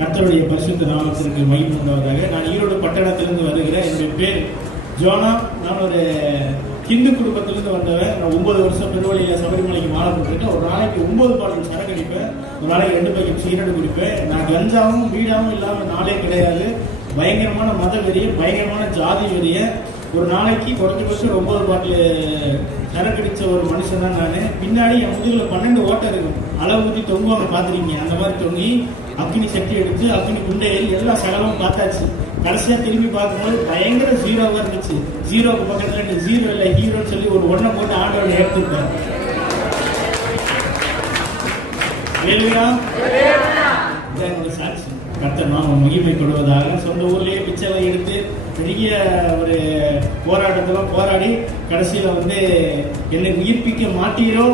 கர்த்தருடைய பரிசுத்த நாமத்திற்கு மகிமை உண்டாவதாக. நான் ஈரோடு பட்டணத்திலிருந்து வருகிறேன். என்னுடைய பேர் ஜோனா. நான் ஒரு ஹிந்து குடும்பத்திலிருந்து வந்தவன். நான் 9 வருஷம் பெருவழியில் சபரிமலைக்கு மாலை போட்டிருக்கேன். ஒரு நாளைக்கு 9 பாட்டில் சரக்கு அடிப்பேன். ஒரு நாளைக்கு 2 பேக்கெட் சிகரெட் குடிப்பேன். நான் கஞ்சாவும் வீடாவும் இல்லாமல் நாளே கிடையாது. பயங்கரமான மத வெறிய, பயங்கரமான ஜாதி வெறிய. ஒரு நாளைக்கு குறைஞ்சபட்சம் 9 பாட்டில் சரக்கு அடித்த ஒரு மனுஷன் தான் நான். பின்னாடி என் முதுகில் 12 ஓட்டை இருக்கும். அளவு ஊற்றி தொங்குவாங்க பார்த்துருக்கீங்க. அந்த மாதிரி தொங்கி அக்னி சக்தி எடுத்து அக்னி குண்டையில் எல்லா சகலமும் பார்த்தாச்சு. கடைசியாக திரும்பி பார்க்கும்போது பயங்கர ஜீரோவாக இருந்துச்சு. ஜீரோக்கு பக்கத்தில் ஜீரோ இல்லை ஹீரோன்னு சொல்லி ஒரு ஒன்றை போட்டு ஆண்டோட எடுத்துருப்பேன். என்னோட சாட்சி. கர்த்தர் நாமம் மகிமை கொள்வதாக. சொந்த ஊர்லேயே பிச்சை எடுத்து பெரிய ஒரு போராட்டத்தெல்லாம் போராடி கடைசியில் என்னை உயிர்ப்பிக்க மாட்டீரோ